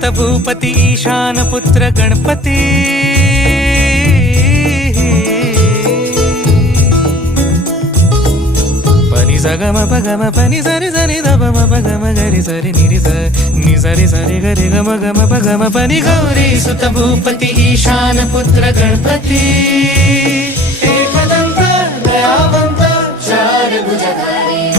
सुत भूपती ईशान पुत्र गणपती पनि सगम पगम पनि सरि सरि ध म पगम गरि सरि निरि स नि सरि सरि गरि गम गम पगम पनि गौरी सुत भूपती ईशान पुत्र गणपती एकदंत दयावंत चार भुजगा